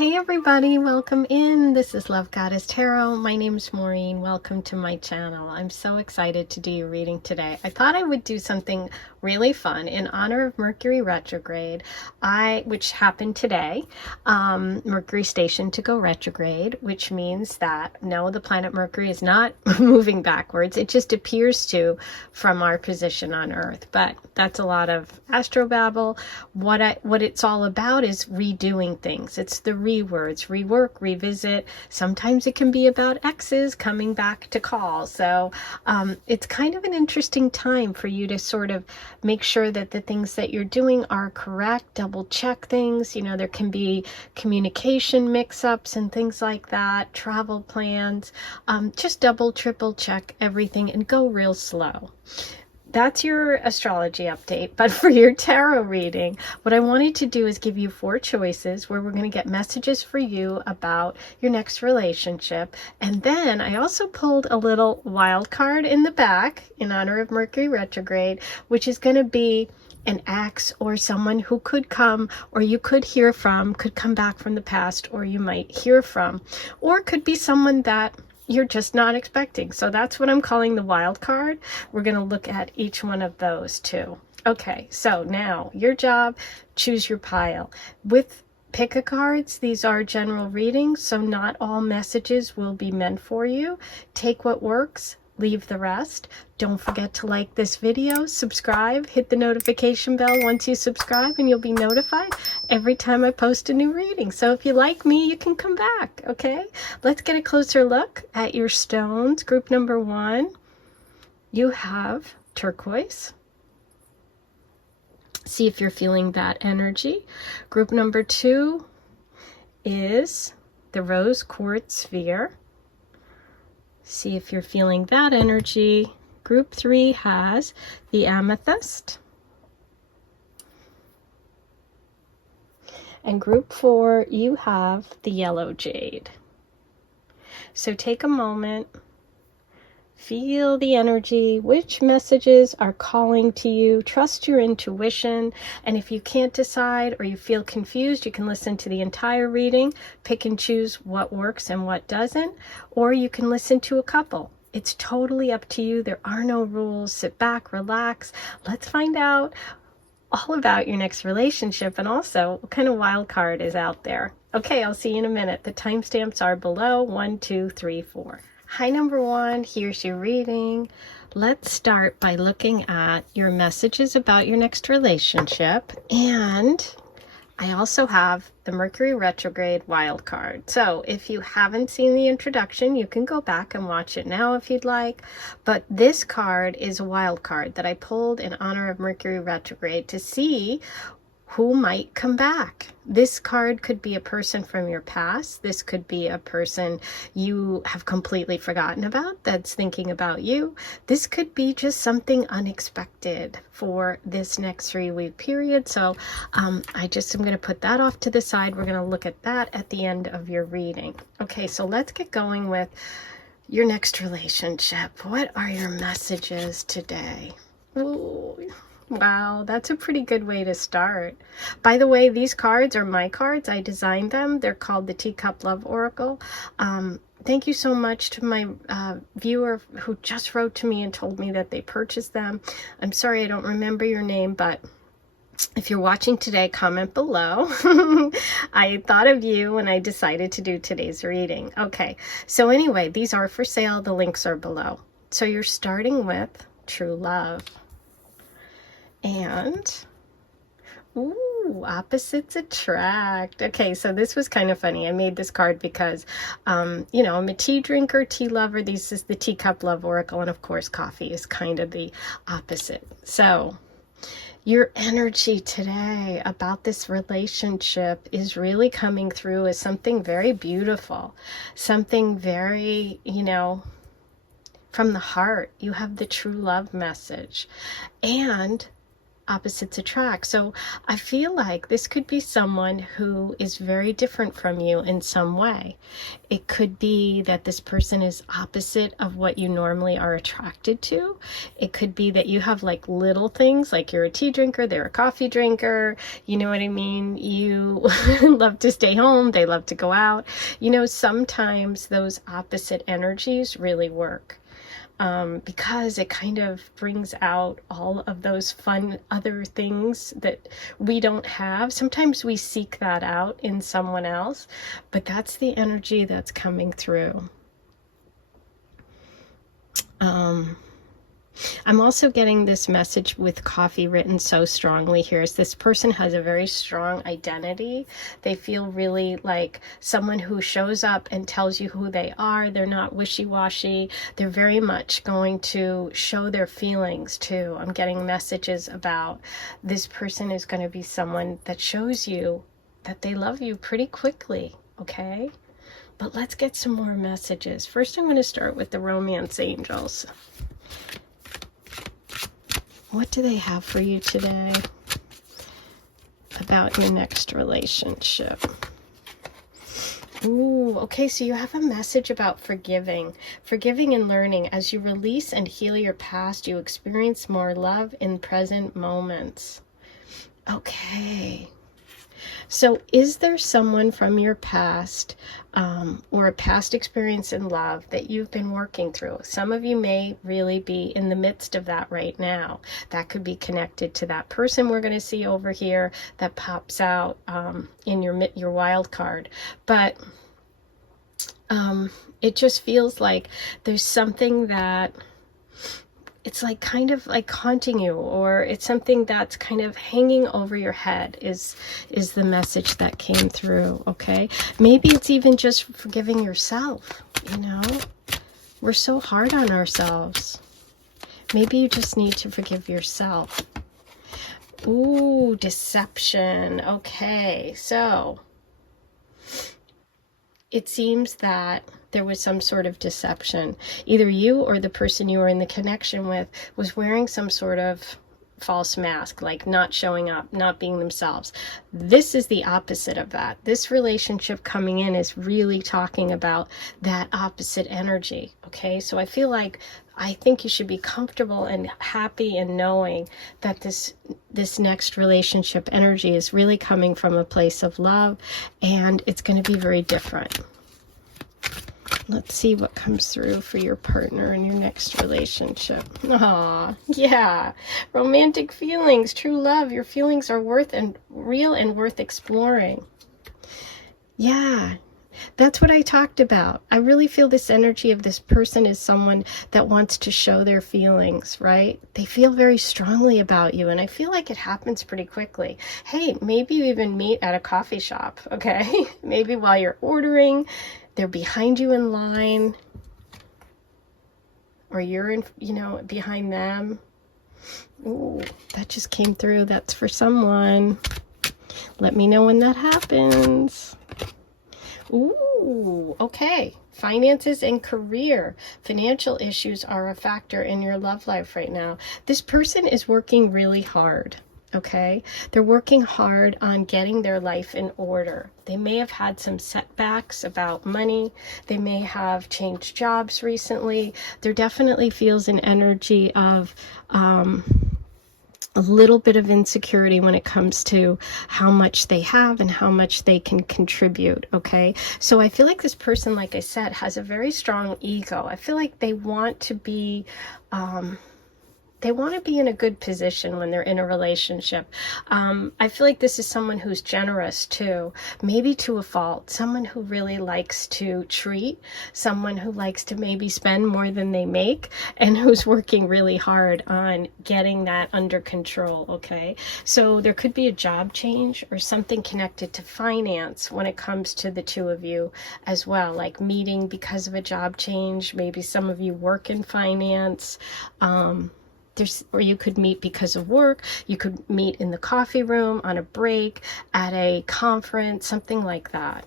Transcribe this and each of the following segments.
Hey everybody, welcome in. This is Love Goddess Tarot. My name's Maureen. Welcome to my channel. I'm so excited to do your reading today. I thought I would do something really fun in honor of Mercury retrograde, which happened today. Mercury stationed to go retrograde, which means that no, the planet Mercury is not moving backwards. It just appears to from our position on Earth, but that's a lot of astrobabble. What it's all about is redoing things. It's the rewords, rework, revisit. Sometimes it can be about exes coming back to call. So it's kind of an interesting time for you to sort of make sure that the things that you're doing are correct, double check things. You know, there can be communication mix-ups and things like that, travel plans. Just double, triple check everything and go real slow. That's your astrology update. But for your tarot reading, what I wanted to do is give you 4 choices where we're going to get messages for you about your next relationship. And then I also pulled a little wild card in the back in honor of Mercury retrograde, which is going to be an ex or someone who could come or you could hear from, could come back from the past, or you might hear from, or could be someone that you're just not expecting. So that's what I'm calling the wild card. We're going to look at each one of those too. Okay, so now your job, choose your pile. With pick-a-cards, these are general readings, so not all messages will be meant for you. Take what works, leave the rest. Don't forget to like this video, subscribe, hit the notification bell once you subscribe, and you'll be notified every time I post a new reading. So if you like me, you can come back, okay? Let's get a closer look at your stones. Group number 1, you have turquoise. See if you're feeling that energy. Group number 2 is the rose quartz sphere. See if you're feeling that energy. Group 3 has the amethyst. And group 4, you have the yellow jade. So take a moment, feel the energy, which messages are calling to you. Trust your intuition. And if you can't decide or you feel confused, you can listen to the entire reading, pick and choose what works and what doesn't, or you can listen to a couple. It's totally up to you. There are no rules. Sit back, relax. Let's find out all about your next relationship and also what kind of wild card is out there. Okay, I'll see you in a minute. The timestamps are below. 1, 2, 3, 4. Hi, number 1. Here's your reading. Let's start by looking at your messages about your next relationship. And I also have the Mercury retrograde wild card. So if you haven't seen the introduction, you can go back and watch it now if you'd like. But this card is a wild card that I pulled in honor of Mercury retrograde to see who might come back. This card could be a person from your past. This could be a person you have completely forgotten about that's thinking about you. This could be just something unexpected for this next 3-week period. So I just am going to put that off to the side. We're going to look at that at the end of your reading. Okay, so let's get going with your next relationship. What are your messages today? Ooh. Wow, that's a pretty good way to start. By the way, these cards are my cards. I designed them. They're called the Teacup Love Oracle. Thank you so much to my viewer who just wrote to me and told me that they purchased them. I'm sorry I don't remember your name, but if you're watching today, comment below. I thought of you when I decided to do today's reading. Okay, so anyway, these are for sale. The links are below. So you're starting with true love. And, ooh, opposites attract. Okay, so this was kind of funny. I made this card because, you know, I'm a tea drinker, tea lover. This is the Teacup Love Oracle. And of course, coffee is kind of the opposite. So your energy today about this relationship is really coming through as something very beautiful, something very, you know, from the heart. You have the true love message. And opposites attract. So I feel like this could be someone who is very different from you in some way. It could be that this person is opposite of what you normally are attracted to. It could be that you have like little things, like you're a tea drinker, they're a coffee drinker, you know what I mean? You love to stay home, they love to go out. You know, sometimes those opposite energies really work. Because it kind of brings out all of those fun other things that we don't have. Sometimes we seek that out in someone else, but that's the energy that's coming through. I'm also getting this message with coffee written so strongly here. Is this person has a very strong identity. They feel really like someone who shows up and tells you who they are. They're not wishy-washy. They're very much going to show their feelings too. I'm getting messages about this person is going to be someone that shows you that they love you pretty quickly, okay? But let's get some more messages. First, I'm going to start with the romance angels. What do they have for you today about your next relationship? Ooh, okay, so you have a message about forgiving. Forgiving and learning. As you release and heal your past, you experience more love in present moments. Okay. So is there someone from your past or a past experience in love that you've been working through? Some of you may really be in the midst of that right now. That could be connected to that person we're going to see over here that pops out in your wild card. But it just feels like there's something that it's like kind of like haunting you, or it's something that's kind of hanging over your head is the message that came through, okay? Maybe it's even just forgiving yourself, you know? We're so hard on ourselves. Maybe you just need to forgive yourself. Ooh, deception. Okay, so it seems that there was some sort of deception. Either you or the person you were in the connection with was wearing some sort of false mask, like not showing up, not being themselves. This is the opposite of that. This relationship coming in is really talking about that opposite energy, okay? So I think you should be comfortable and happy in knowing that this next relationship energy is really coming from a place of love, and it's going to be very different. Let's see what comes through for your partner in your next relationship. Aw, yeah. Romantic feelings, true love. Your feelings are real and worth exploring. Yeah, that's what I talked about. I really feel this energy of this person is someone that wants to show their feelings, right? They feel very strongly about you, and I feel like it happens pretty quickly. Hey, maybe you even meet at a coffee shop, okay? Maybe while you're ordering, they're behind you in line, or you're in, behind them. Ooh, that just came through. That's for someone. Let me know when that happens. Ooh, okay. Finances and career. Financial issues are a factor in your love life right now. This person is working really hard. Okay, they're working hard on getting their life in order. They may have had some setbacks about money. They may have changed jobs recently. There definitely feels an energy of a little bit of insecurity when it comes to how much they have and how much they can contribute, okay? So I feel like this person, like I said, has a very strong ego. I feel like they want to be in a good position when they're in a relationship. I feel like this is someone who's generous too, maybe to a fault, someone who really likes to treat, someone who likes to maybe spend more than they make, and who's working really hard on getting that under control, okay? So there could be a job change or something connected to finance when it comes to the two of you as well, like meeting because of a job change. Maybe some of you work in finance. Or you could meet because of work. You could meet in the coffee room, on a break, at a conference, something like that.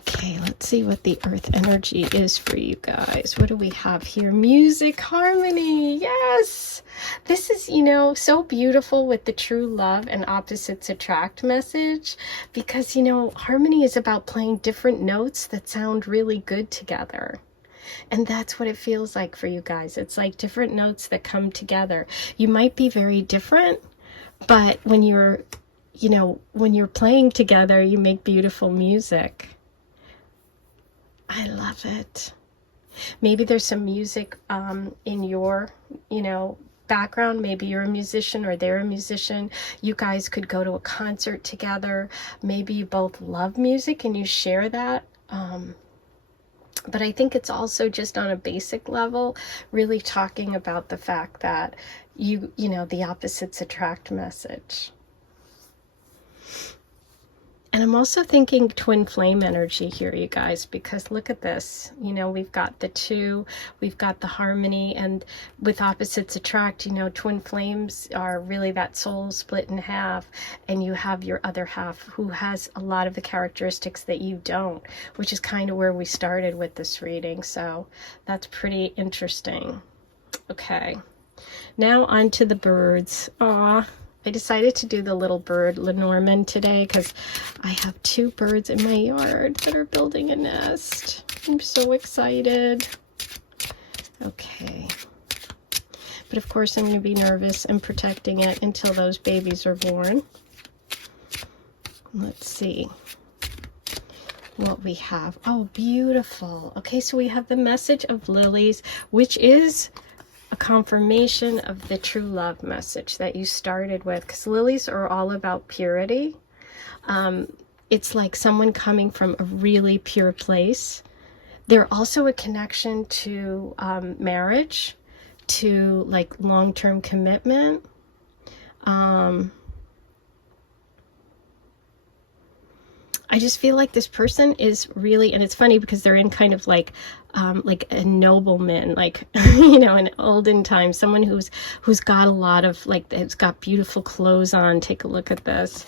Okay, let's see what the earth energy is for you guys. What do we have here? Music, harmony. Yes. This is, you know, so beautiful with the true love and opposites attract message, because, you know, harmony is about playing different notes that sound really good together. And that's what it feels like for you guys. It's like different notes that come together. You might be very different, but when you're, you know, when you're playing together, you make beautiful music. I love it. Maybe there's some music in your, you know, background. Maybe you're a musician or they're a musician. You guys could go to a concert together. Maybe you both love music and you share that. But I think it's also just on a basic level, really talking about the fact that you know, the opposites attract message. And I'm also thinking twin flame energy here, you guys, because look at this. You know, we've got the two, we've got the harmony, and with opposites attract, you know, twin flames are really that soul split in half, and you have your other half who has a lot of the characteristics that you don't, which is kind of where we started with this reading. So that's pretty interesting. Okay, now on to the birds. Aw. I decided to do the little bird Lenormand today because I have two birds in my yard that are building a nest. I'm so excited. Okay. But of course I'm going to be nervous and protecting it until those babies are born. Let's see what we have. Oh, beautiful. Okay, so we have the message of lilies, which is a confirmation of the true love message that you started with, because lilies are all about purity. It's like someone coming from a really pure place. They're also a connection to marriage, to like long-term commitment. I just feel like this person is really, and it's funny because they're in kind of like a nobleman, like, you know, in olden times, someone who's got a lot of, like, has got beautiful clothes on. Take a look at this.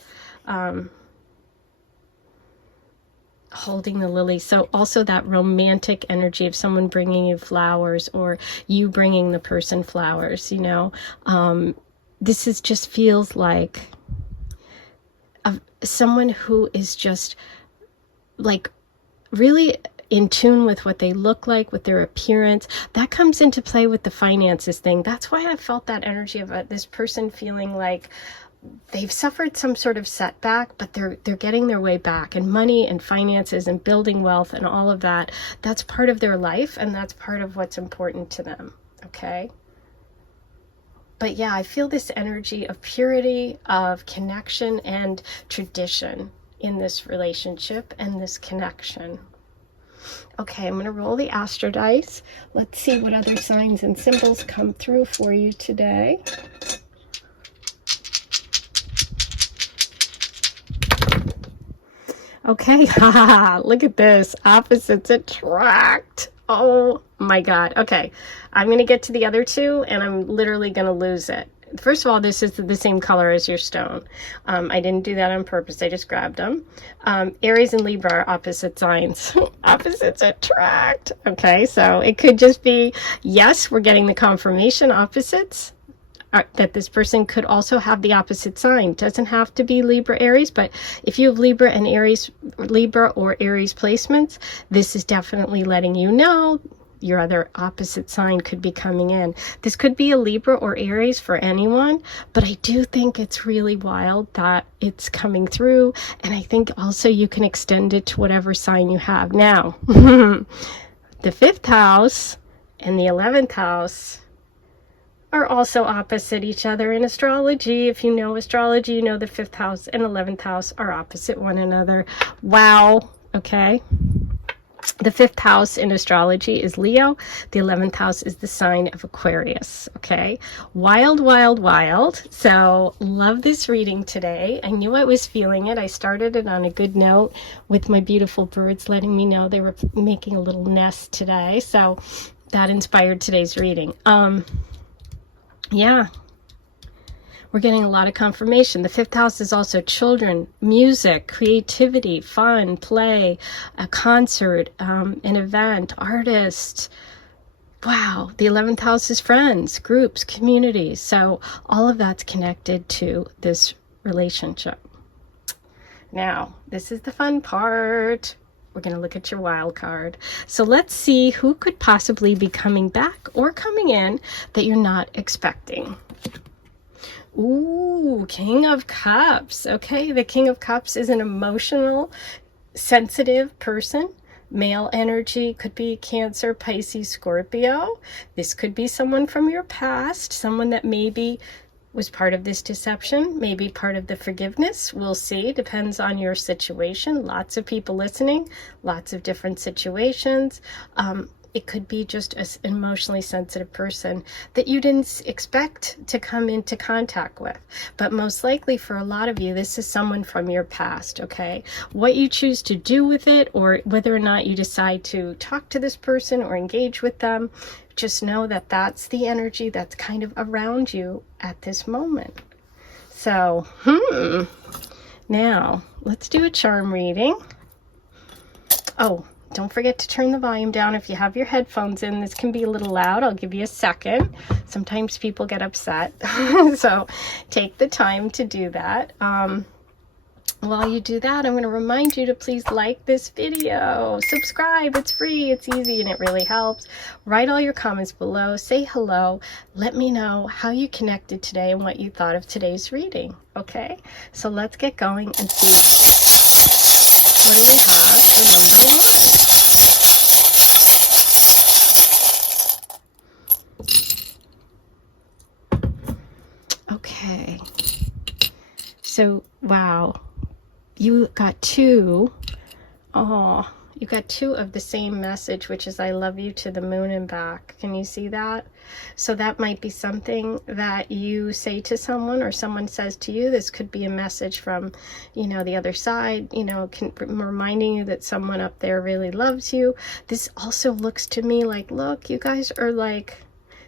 Holding the lily. So also that romantic energy of someone bringing you flowers or you bringing the person flowers, you know. This is just feels like someone who is just like really in tune with what they look like, with their appearance. That comes into play with the finances thing. That's why I felt that energy of this person feeling like they've suffered some sort of setback, but they're getting their way back, and money and finances and building wealth and all of that, that's part of their life, and that's part of what's important to them. Okay. But yeah, I feel this energy of purity, of connection and tradition in this relationship and this connection. Okay, I'm going to roll the astro dice. Let's see what other signs and symbols come through for you today. Okay, look at this. Opposites attract. Oh my God. Okay, I'm going to get to the other two and I'm literally going to lose it. First of all, this is the same color as your stone. I didn't do that on purpose. I just grabbed them. Aries and Libra are opposite signs. Opposites attract. Okay, so it could just be, yes, we're getting the confirmation, opposites. That this person could also have the opposite sign. Doesn't have to be Libra, Aries, but if you have Libra and Aries, Libra or Aries placements, this is definitely letting you know your other opposite sign could be coming in. This could be a Libra or Aries for anyone, but I do think it's really wild that it's coming through, and I think also you can extend it to whatever sign you have. Now, the 5th house and the 11th house are also opposite each other in astrology. If you know astrology, you know the 5th house and 11th house are opposite one another. Wow. Okay. The 5th house in astrology is Leo. The 11th house is the sign of Aquarius. Okay. Wild, wild, wild. So love this reading today. I knew I was feeling it. I started it on a good note with my beautiful birds letting me know they were making a little nest today. So that inspired today's reading. Yeah. We're getting a lot of confirmation. The 5th house is also children, music, creativity, fun, play, a concert, an event, artists. Wow, the 11th house is friends, groups, communities. So all of that's connected to this relationship. Now, this is the fun part. We're going to look at your wild card. So let's see who could possibly be coming back or coming in that you're not expecting. Ooh, King of Cups. Okay, the King of Cups is an emotional, sensitive person. Male energy, could be Cancer, Pisces, Scorpio. This could be someone from your past, someone that maybe was part of this deception, maybe part of the forgiveness. We'll see, depends on your situation. Lots of people listening, lots of different situations. It could be just an emotionally sensitive person that you didn't expect to come into contact with. But most likely for a lot of you, this is someone from your past, okay? What you choose to do with it, or whether or not you decide to talk to this person or engage with them, just know that that's the energy that's kind of around you at this moment. So, now let's do a charm reading. Oh, don't forget to turn the volume down if you have your headphones in. This can be a little loud. I'll give you a second. Sometimes people get upset. So take the time to do that. While you do that, I'm going to remind you to please like this video, subscribe. It's free, it's easy, and it really helps. Write all your comments below. Say hello. Let me know how you connected today and what you thought of today's reading. Okay? So let's get going and see. What do we have for number 1? Okay, so wow, you got 2. Oh, you got 2 of the same message, which is I love you to the moon and back. Can you see that? So that might be something that you say to someone or someone says to you. This could be a message from, the other side, reminding you that someone up there really loves you. This also looks to me like, look, you guys are like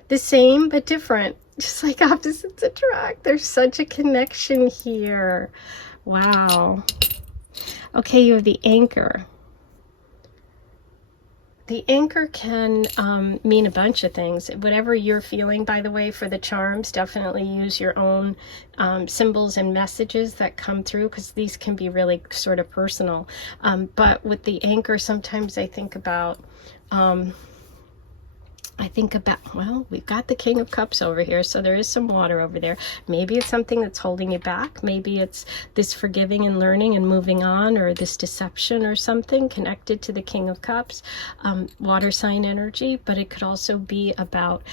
the same but different. Just like opposites attract. There's such a connection here. Wow. Okay, you have the Anchor. The Anchor can mean a bunch of things. Whatever you're feeling, by the way, for the charms, definitely use your own symbols and messages that come through, because these can be really sort of personal. But with the Anchor, sometimes I think about... well, we've got the King of Cups over here, so there is some water over there. Maybe it's something that's holding you back. Maybe it's this forgiving and learning and moving on, or this deception or something connected to the King of Cups, water sign energy. But it could also be about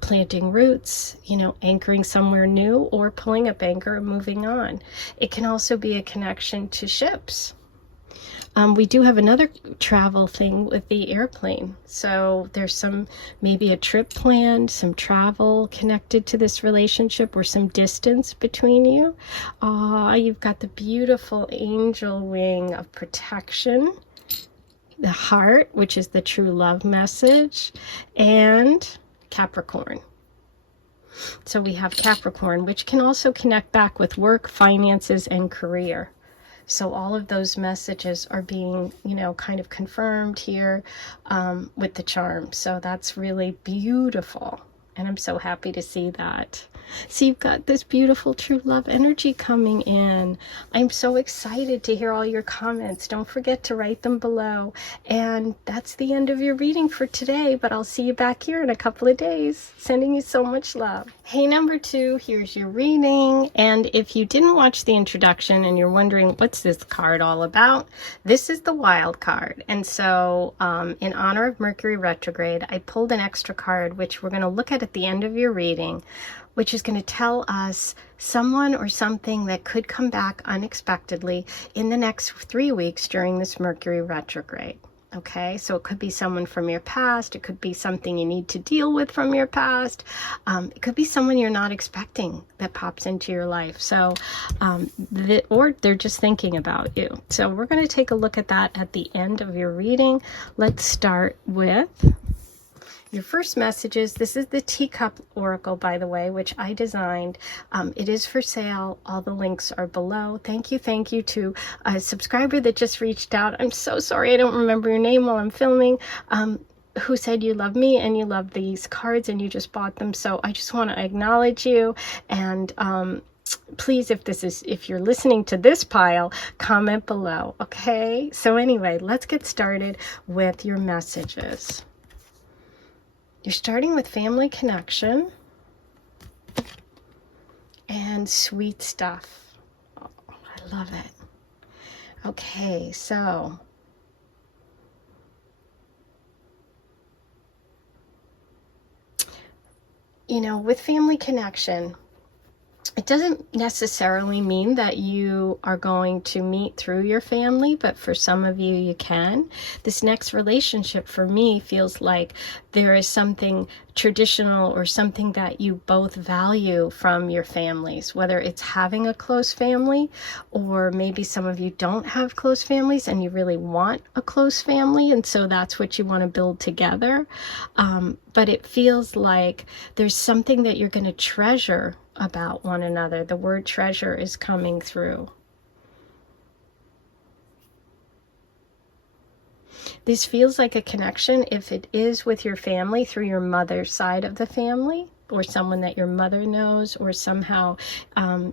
planting roots, anchoring somewhere new, or pulling up anchor and moving on. It can also be a connection to ships. We do have another travel thing with the airplane. So there's maybe a trip planned, some travel connected to this relationship, or some distance between you. You've got the beautiful angel wing of protection, the heart, which is the true love message, and Capricorn. So we have Capricorn, which can also connect back with work, finances, and career. So all of those messages are being, kind of confirmed here with the charm. So that's really beautiful. And I'm so happy to see that. So you've got this beautiful true love energy coming in. I'm so excited to hear all your comments. Don't forget to write them below. And that's the end of your reading for today, but I'll see you back here in a couple of days. Sending you so much love. Hey, number 2, here's your reading. And if you didn't watch the introduction and you're wondering what's this card all about, this is the wild card. And so in honor of Mercury retrograde, I pulled an extra card, which we're going to look at the end of your reading, which is going to tell us someone or something that could come back unexpectedly in the next 3 weeks during this Mercury retrograde. Okay, so it could be someone from your past. It could be something you need to deal with from your past. It could be someone you're not expecting that pops into your life. So, or they're just thinking about you. So we're going to take a look at that at the end of your reading. Let's start with Your first messages, this is the Teacup Oracle, by the way, which I designed. It is for sale. All the links are below. Thank you to a subscriber that just reached out. I'm so sorry I don't remember your name while I'm filming. Who said you love me and you love these cards and you just bought them. So I just want to acknowledge you, and please, if you're listening to this pile, comment below, okay? So anyway, let's get started with your messages. You're starting with family connection and sweet stuff. Oh, I love it. Okay, so with family connection, it doesn't necessarily mean that you are going to meet through your family, but for some of you, you can. This next relationship for me feels like there is something traditional or something that you both value from your families, whether it's having a close family, or maybe some of you don't have close families and you really want a close family, and so that's what you want to build together. But it feels like there's something that you're going to treasure about one another. The word treasure is coming through. This feels like a connection, if it is with your family, through your mother's side of the family, or someone that your mother knows, or somehow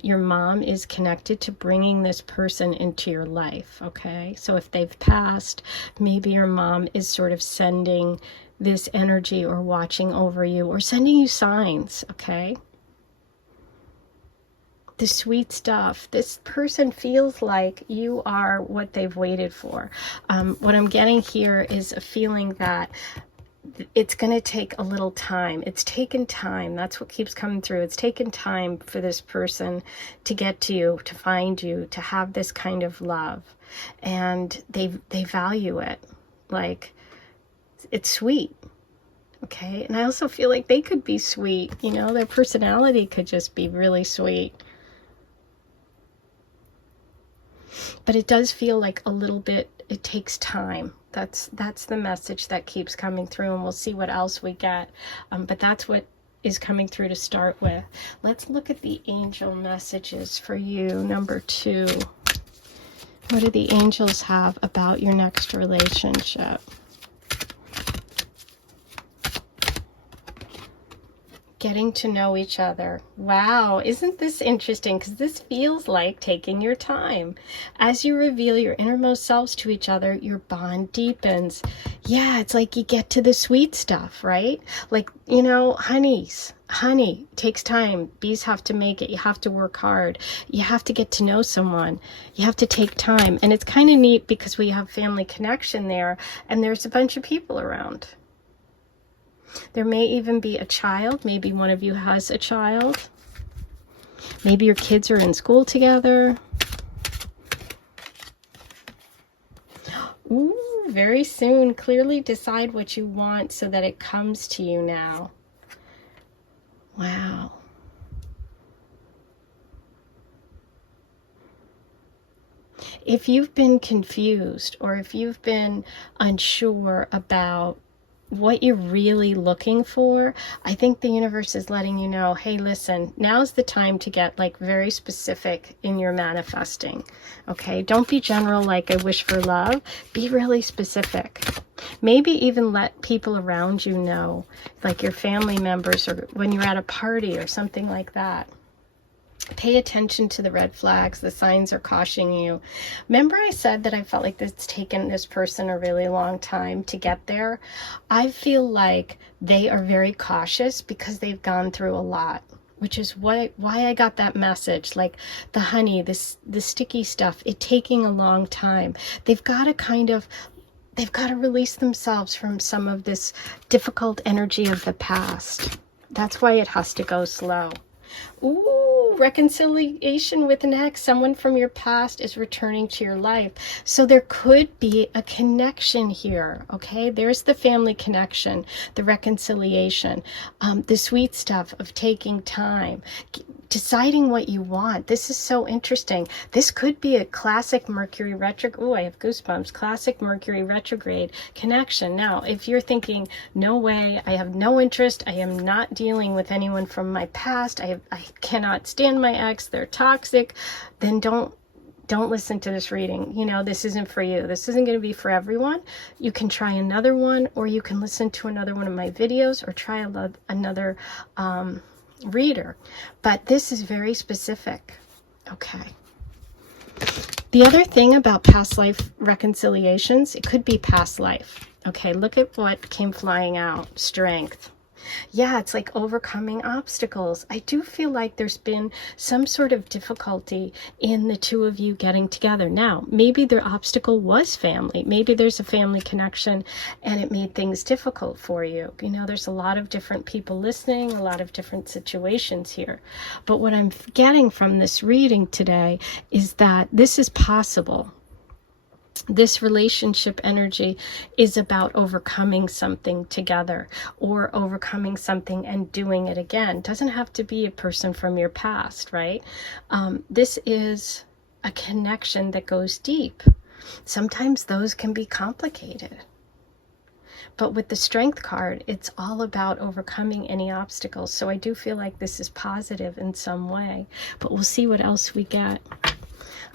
your mom is connected to bringing this person into your life, okay? So if they've passed, maybe your mom is sort of sending this energy or watching over you or sending you signs, okay? The sweet stuff. This person feels like you are what they've waited for. What I'm getting here is a feeling that it's going to take a little time. It's taken time. That's what keeps coming through. It's taken time for this person to get to you, to find you, to have this kind of love. And they value it. Like, it's sweet. Okay? And I also feel like they could be sweet. Their personality could just be really sweet. But it does feel like a little bit, it takes time. That's the message that keeps coming through, and we'll see what else we get. But that's what is coming through to start with. Let's look at the angel messages for you, number 2. What do the angels have about your next relationship? Getting to know each other. Wow, isn't this interesting? Because this feels like taking your time. As you reveal your innermost selves to each other, your bond deepens. Yeah, it's like you get to the sweet stuff, right? Like, honey takes time. Bees have to make it. You have to work hard. You have to get to know someone. You have to take time. And it's kind of neat because we have family connection there, and there's a bunch of people around. There may even be a child. Maybe one of you has a child. Maybe your kids are in school together. Ooh, very soon. Clearly decide what you want so that it comes to you now. Wow. If you've been confused, or if you've been unsure about what you're really looking for, I think the universe is letting you know, hey, listen, now's the time to get very specific in your manifesting. Okay, don't be general like I wish for love. Be really specific. Maybe even let people around you know, like your family members, or when you're at a party or something like that. Pay attention to the red flags. The signs are cautioning you. Remember I said that I felt like it's taken this person a really long time to get there? I feel like they are very cautious because they've gone through a lot, which is why I got that message. Like the honey, the sticky stuff, it taking a long time. They've got to release themselves from some of this difficult energy of the past. That's why it has to go slow. Ooh, Ooh, reconciliation with an ex. Someone from your past is returning to your life. So there could be a connection here, okay? There's the family connection, the reconciliation, the sweet stuff of taking time, deciding what you want. This is so interesting. This could be a classic Mercury retrograde. Ooh, I have goosebumps. Classic Mercury retrograde connection. Now, if you're thinking, no way, I have no interest, I am not dealing with anyone from my past, I cannot stand my ex, they're toxic, then don't listen to this reading. You know, this isn't for you. This isn't going to be for everyone. You can try another one, or you can listen to another one of my videos, or try another reader. But this is very specific. Okay. The other thing about past life reconciliations, it could be past life. Okay, look at what came flying out. Strength. Yeah, it's like overcoming obstacles. I do feel like there's been some sort of difficulty in the two of you getting together. Now, maybe their obstacle was family. Maybe there's a family connection and it made things difficult for you. You know, there's a lot of different people listening, a lot of different situations here. But what I'm getting from this reading today is that this is possible. This relationship energy is about overcoming something together, or overcoming something and doing it again. It doesn't have to be a person from your past, right? This is a connection that goes deep. Sometimes those can be complicated. But with the Strength card, it's all about overcoming any obstacles. So I do feel like this is positive in some way. But we'll see what else we get.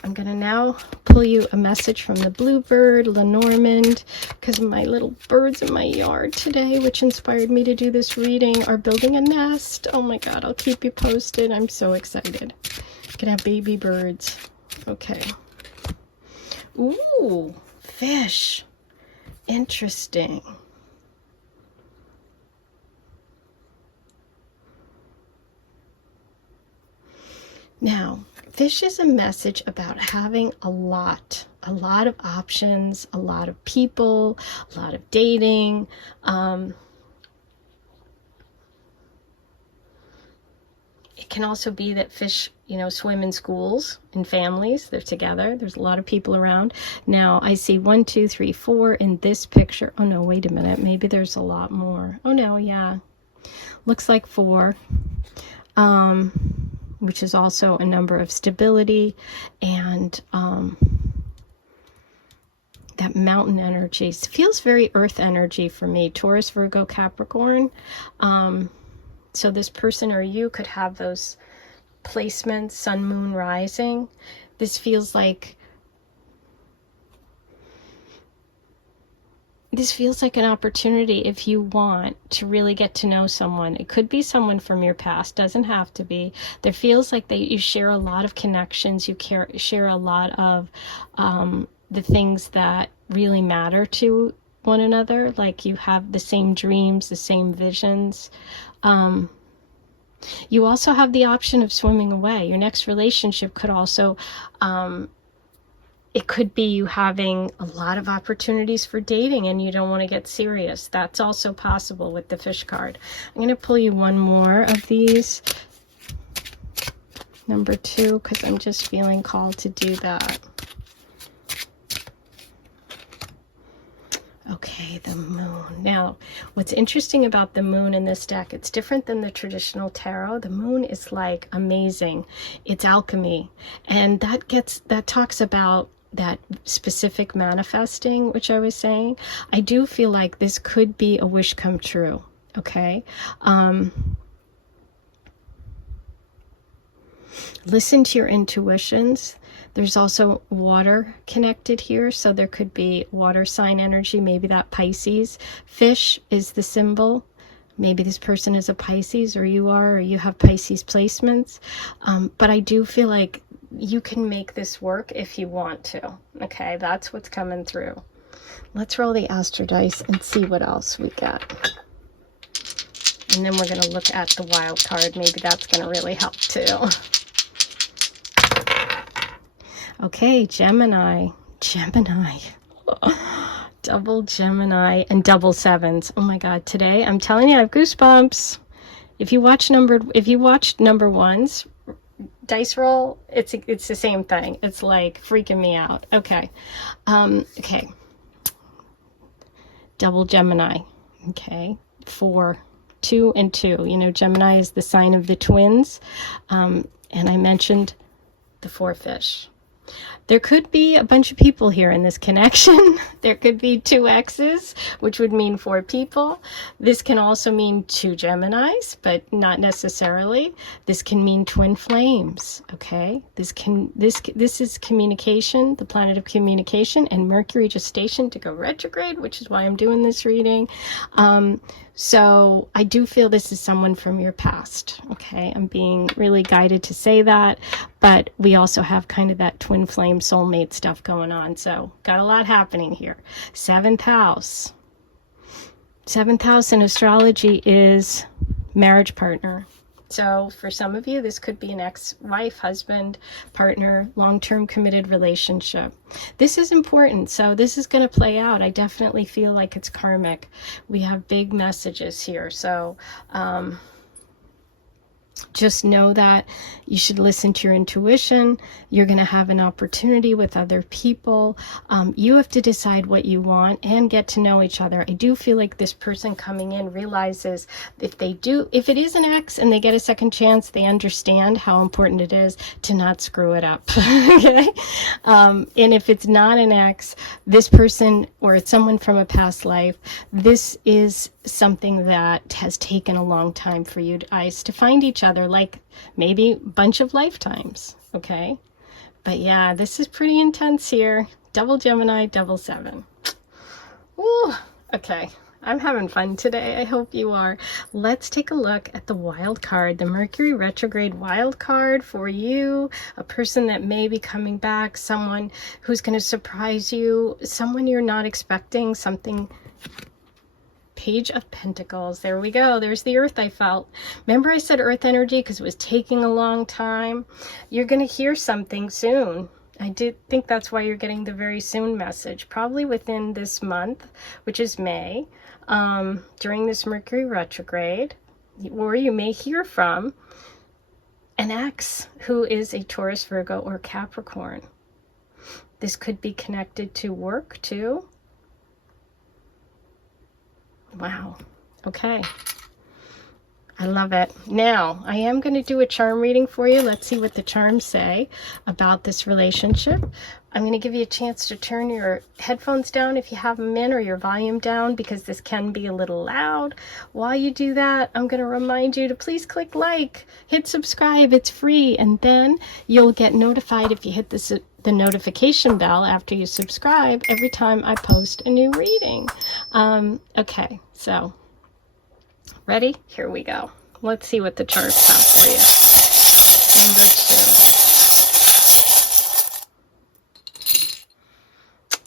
I'm going to now pull you a message from the bluebird, Lenormand, because my little birds in my yard today, which inspired me to do this reading, are building a nest. Oh my God, I'll keep you posted. I'm so excited. Gonna have baby birds. Okay. Ooh, fish. Interesting. Now, fish is a message about having a lot of options, a lot of people, a lot of dating. It can also be that fish, you know, swim in schools, in families. They're together. There's a lot of people around. Now, I see 1, 2, 3, 4 in this picture. Oh, no, wait a minute. Maybe there's a lot more. Oh, no, yeah. Looks like 4. Which is also a number of stability and that mountain energy. It feels very earth energy for me. Taurus, Virgo, Capricorn. So this person or you could have those placements, sun, moon, rising. This feels like an opportunity if you want to really get to know someone. It could be someone from your past, doesn't have to be. There feels like that you share a lot of connections, you share a lot of the things that really matter to one another, like you have the same dreams, the same visions. You also have the option of swimming away. Your next relationship could also it could be you having a lot of opportunities for dating and you don't want to get serious. That's also possible with the fish card. I'm going to pull you one more of these. Number 2, because I'm just feeling called to do that. Okay, the moon. Now, what's interesting about the moon in this deck, it's different than the traditional tarot. The moon is like amazing. It's alchemy. And that talks about that specific manifesting, which I was saying. I do feel like this could be a wish come true. Okay. Listen to your intuitions. There's also water connected here, so there could be water sign energy, maybe that Pisces. Fish is the symbol. Maybe this person is a Pisces, or you are, or you have Pisces placements. But I do feel like you can make this work if you want to. Okay, that's what's coming through. Let's roll the Astro dice and see what else we get. And then we're going to look at the wild card. Maybe that's going to really help too. Okay, Gemini. Double Gemini and double 7s. Oh my God, today I'm telling you, I have goosebumps. If you watched number 1s, dice roll, it's the same thing. It's like freaking me out. Okay. Okay. Double Gemini. Okay. 4, 2 and 2. You know, Gemini is the sign of the twins. And I mentioned the 4 fish. There could be a bunch of people here in this connection. There could be 2 X's, which would mean 4 people. This can also mean 2 Geminis, but not necessarily. This can mean twin flames, okay? This is communication, the planet of communication, and Mercury just stationed to go retrograde, which is why I'm doing this reading. So I do feel this is someone from your past, okay? I'm being really guided to say that, but we also have kind of that twin flame soulmate stuff going on. So got a lot happening here. 7th house. 7th house in astrology is marriage partner. So for some of you, this could be an ex-wife, husband, partner, long-term committed relationship. This is important. So this is going to play out. I definitely feel like it's karmic. We have big messages here. So just know that you should listen to your intuition. You're going to have an opportunity with other people. You have to decide what you want and get to know each other. I do feel like this person coming in realizes if it is an ex and they get a second chance, they understand how important it is to not screw it up. Okay? And if it's not an ex, this person, or it's someone from a past life, this is something that has taken a long time for you guys to find each other, like maybe a bunch of lifetimes, okay? But yeah, this is pretty intense here. Double Gemini, double 7. Ooh, okay. I'm having fun today. I hope you are. Let's take a look at the wild card, the Mercury retrograde wild card for you, a person that may be coming back, someone who's going to surprise you, someone you're not expecting, something. Page of Pentacles. There we go. There's the earth I felt. Remember I said earth energy because it was taking a long time? You're going to hear something soon. I did think that's why you're getting the very soon message. Probably within this month, which is May, during this Mercury retrograde. Or you may hear from an ex who is a Taurus, Virgo, or Capricorn. This could be connected to work too. Wow. Okay. I love it. Now, I am going to do a charm reading for you. Let's see what the charms say about this relationship. I'm going to give you a chance to turn your headphones down if you have them in, or your volume down, because this can be a little loud. While you do that, I'm going to remind you to please click like, hit subscribe. It's free, and then you'll get notified if you hit the notification bell after you subscribe every time I post a new reading. Okay, so ready? Here we go. Let's see what the charts have for you. Number 2.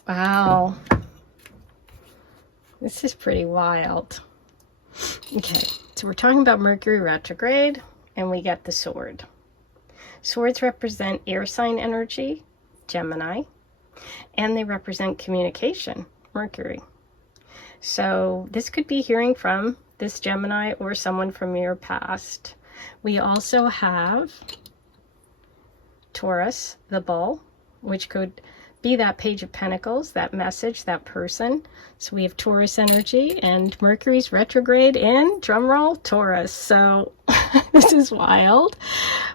Wow. This is pretty wild. Okay, so we're talking about Mercury retrograde, and we get the sword. Swords represent air sign energy, Gemini, and they represent communication, Mercury. So this could be hearing from this Gemini or someone from your past. We also have Taurus, the bull, which could be that Page of Pentacles, that message, that person. So we have Taurus energy, and Mercury's retrograde in, drumroll, Taurus. So this is wild.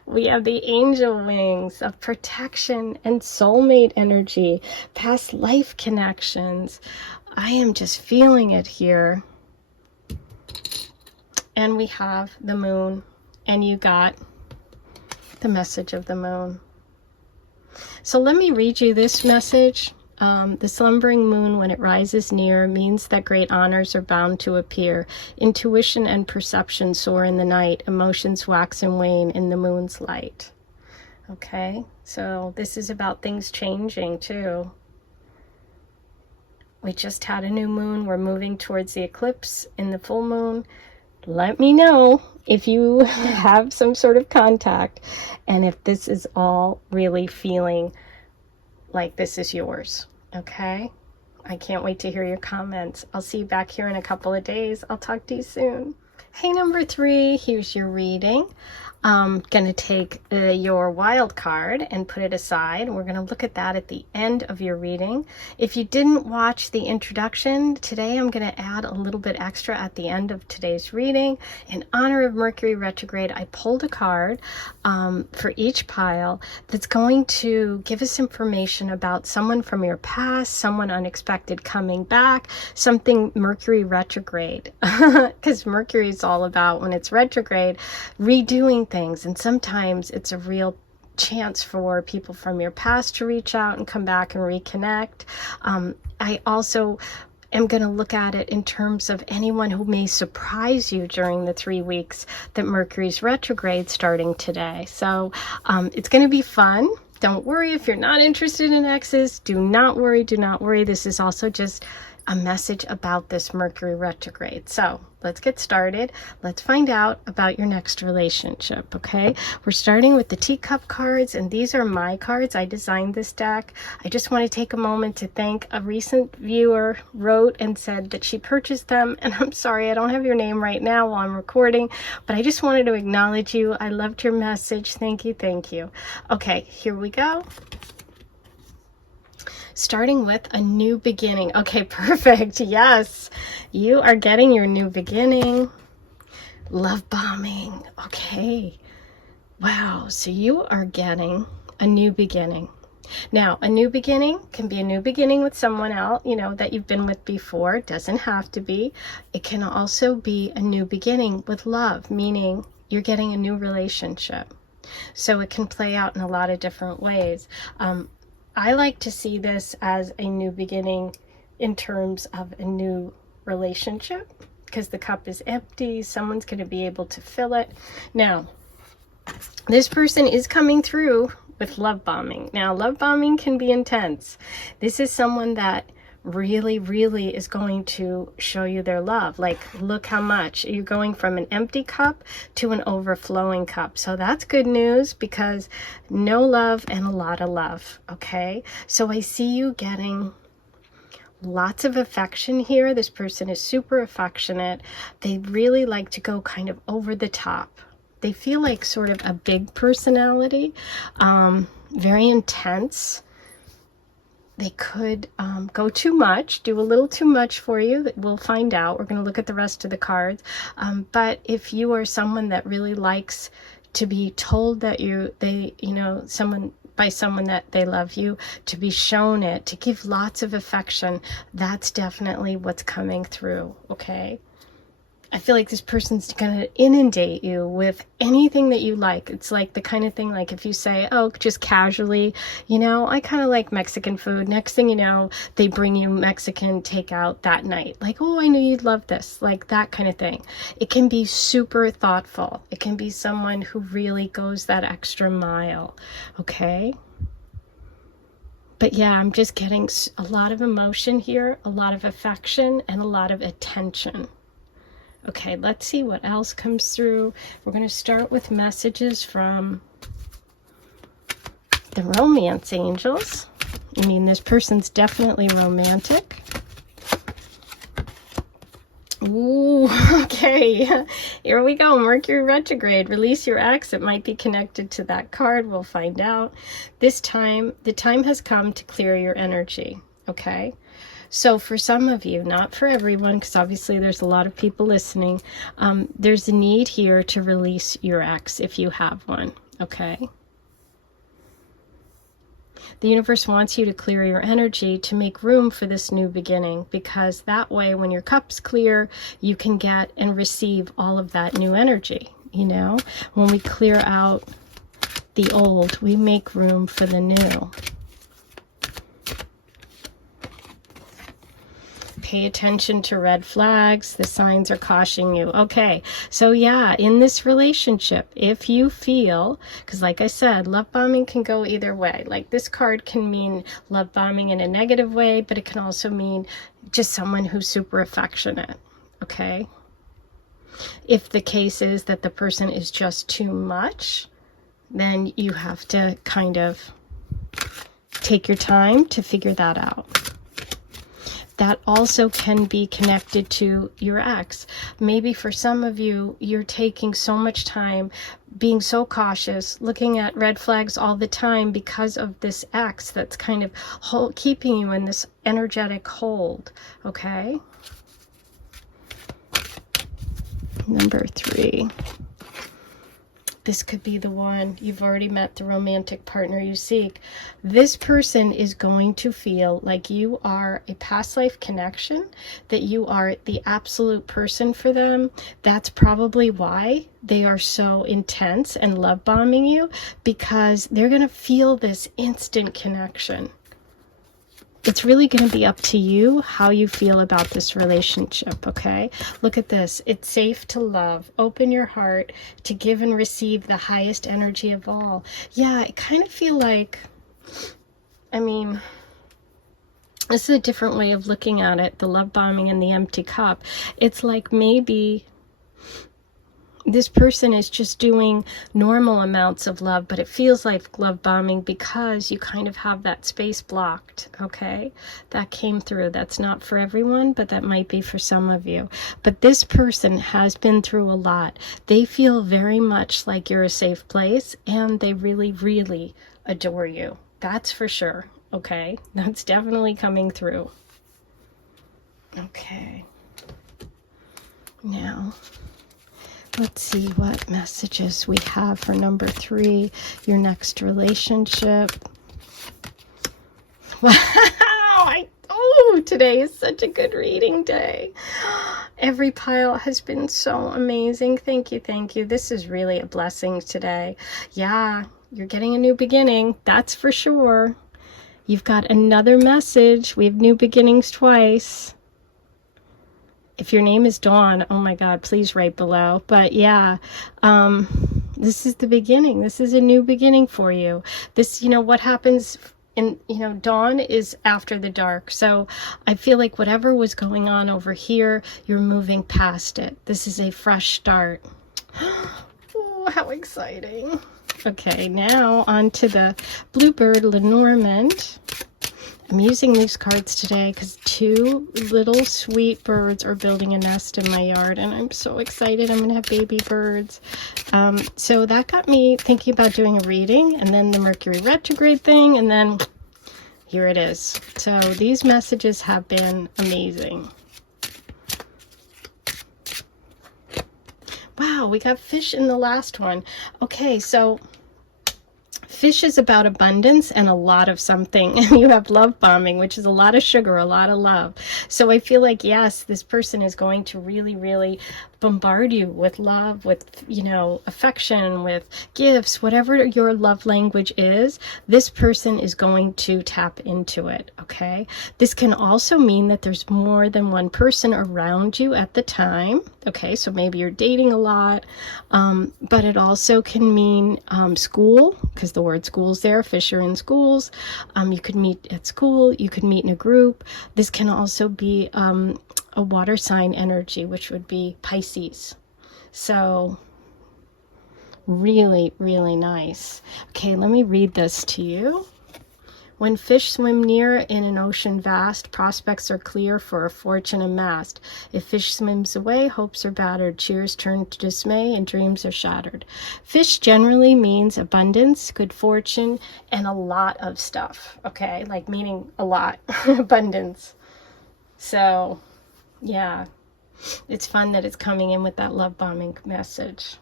We have the angel wings of protection and soulmate energy, past life connections. I am just feeling it here. And we have the moon, and you got the message of the moon. So let me read you this message. The slumbering moon, when it rises near, means that great honors are bound to appear. Intuition and perception soar in the night. Emotions wax and wane in the moon's light. Okay, so this is about things changing too. We just had a new moon. We're moving towards the eclipse in the full moon. Let me know if you have some sort of contact and if this is all really feeling like this is yours, okay? I can't wait to hear your comments. I'll see you back here in a couple of days. I'll talk to you soon. Hey, number 3, here's your reading. I'm going to take your wild card and put it aside. We're going to look at that at the end of your reading. If you didn't watch the introduction, today I'm going to add a little bit extra at the end of today's reading. In honor of Mercury retrograde, I pulled a card for each pile that's going to give us information about someone from your past, someone unexpected coming back, something Mercury retrograde. Because Mercury is all about, when it's retrograde, redoing things, and sometimes it's a real chance for people from your past to reach out and come back and reconnect. I also am going to look at it in terms of anyone who may surprise you during the 3 weeks that Mercury's retrograde starting today. So it's going to be fun. Don't worry if you're not interested in exes. Do not worry. Do not worry. This is also just a message about this Mercury retrograde. So let's get started. Let's find out about your next relationship, okay? We're starting with the teacup cards, and these are my cards. I designed this deck. I just want to take a moment to thank a recent viewer wrote and said that she purchased them, and I'm sorry I don't have your name right now while I'm recording, but I just wanted to acknowledge you. I loved your message. Thank you, thank you. Okay, here we go. Starting with a new beginning. Okay, perfect. Yes, you are getting your new beginning. Love bombing. Okay. Wow. So you are getting a new beginning. Now, a new beginning can be a new beginning with someone else, you know, that you've been with before. It doesn't have to be. It can also be a new beginning with love, meaning you're getting a new relationship. So it can play out in a lot of different ways. I like to see this as a new beginning in terms of a new relationship, because the cup is empty. Someone's going to be able to fill it. Now, this person is coming through with love bombing. Now, love bombing can be intense. This is someone that really, really is going to show you their love. Like, look how much. You're going from an empty cup to an overflowing cup. So that's good news, because no love and a lot of love, okay? So I see you getting lots of affection here. This person is super affectionate. They really like to go kind of over the top. They feel like sort of a big personality, very intense. They could go too much, do a little too much for you. We'll find out. We're going to look at the rest of the cards. But if you are someone that really likes to be told that by someone that they love you, to be shown it, to give lots of affection, that's definitely what's coming through, okay? I feel like this person's going to inundate you with anything that you like. It's like the kind of thing, like if you say, oh, just casually, you know, I kind of like Mexican food. Next thing you know, they bring you Mexican takeout that night. Like, oh, I knew you'd love this. Like that kind of thing. It can be super thoughtful. It can be someone who really goes that extra mile. Okay? But yeah, I'm just getting a lot of emotion here, a lot of affection, and a lot of attention. Okay, let's see what else comes through. We're going to start with messages from the romance angels. I mean, this person's definitely romantic. Ooh, okay. Here we go. Mercury retrograde. Release your ex. It might be connected to that card. We'll find out. This time, the time has come to clear your energy. Okay? So for some of you, not for everyone, because obviously there's a lot of people listening, there's a need here to release your ex if you have one, okay? The universe wants you to clear your energy to make room for this new beginning, because that way when your cup's clear, you can get and receive all of that new energy, you know? When we clear out the old, we make room for the new. Pay attention to red flags. The signs are cautioning you. Okay, so yeah, in this relationship, if you feel, because like I said, love bombing can go either way. Like this card can mean love bombing in a negative way, but it can also mean just someone who's super affectionate. Okay? If the case is that the person is just too much, then you have to kind of take your time to figure that out. that also can be connected to your ex. Maybe for some of you, you're taking so much time, being so cautious, looking at red flags all the time because of this ex that's kind of keeping you in this energetic hold, okay? Number 3. This could be the one. You've already met the romantic partner you seek. This person is going to feel like you are a past life connection, that you are the absolute person for them. That's probably why they are so intense and love bombing you, because they're going to feel this instant connection. It's really going to be up to you how you feel about this relationship, okay? Look at this. It's safe to love. Open your heart to give and receive the highest energy of all. Yeah, I kind of feel like, I mean, this is a different way of looking at it, the love bombing and the empty cup. It's like maybe this person is just doing normal amounts of love, but it feels like love bombing because you kind of have that space blocked, okay? That came through. That's not for everyone, but that might be for some of you. But this person has been through a lot. They feel very much like you're a safe place, and they really, really adore you. That's for sure, okay? That's definitely coming through. Okay. Now, let's see what messages we have for number 3, your next relationship. Wow, today is such a good reading day. Every pile has been so amazing. Thank you, thank you. This is really a blessing today. Yeah, you're getting a new beginning, that's for sure. You've got another message. We have new beginnings twice. If your name is Dawn, oh my God, please write below. But yeah, this is the beginning. This is a new beginning for you. This, what happens in, dawn is after the dark. So I feel like whatever was going on over here, you're moving past it. This is a fresh start. Oh, how exciting. Okay, now on to the Bluebird Lenormand. I'm using these cards today because 2 little sweet birds are building a nest in my yard, and I'm so excited. I'm going to have baby birds. So that got me thinking about doing a reading, and then the Mercury retrograde thing, and then here it is. So these messages have been amazing. Wow, we got fish in the last one. Okay, so fish is about abundance and a lot of something, and you have love bombing, which is a lot of sugar, a lot of love. So I feel like, yes, this person is going to really, really bombard you with love, with, affection, with gifts, whatever your love language is, this person is going to tap into it, okay? This can also mean that there's more than one person around you at the time, okay? So maybe you're dating a lot, but it also can mean school, because the word school's there, fish are in schools. You could meet at school, you could meet in a group. This can also be a water sign energy, which would be Pisces. So really, really nice. Okay, let me read this to you. When fish swim near in an ocean vast, prospects are clear for a fortune amassed. If fish swims away, hopes are battered, cheers turn to dismay, and dreams are shattered. Fish generally means abundance, good fortune, and a lot of stuff, okay? Like meaning a lot, abundance. So, yeah, it's fun that it's coming in with that love bombing message.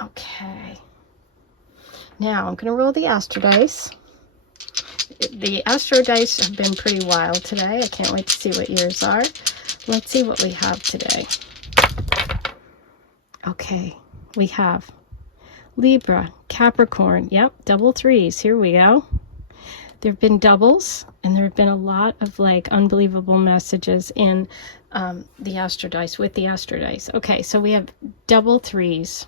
Okay. Now, I'm going to roll the Astro Dice. The Astro Dice have been pretty wild today. I can't wait to see what yours are. Let's see what we have today. Okay, we have Libra, Capricorn. Yep, double 3s. Here we go. There have been doubles, and there have been a lot of unbelievable messages in the Astro Dice, with the Astro Dice. Okay, so we have double 3s.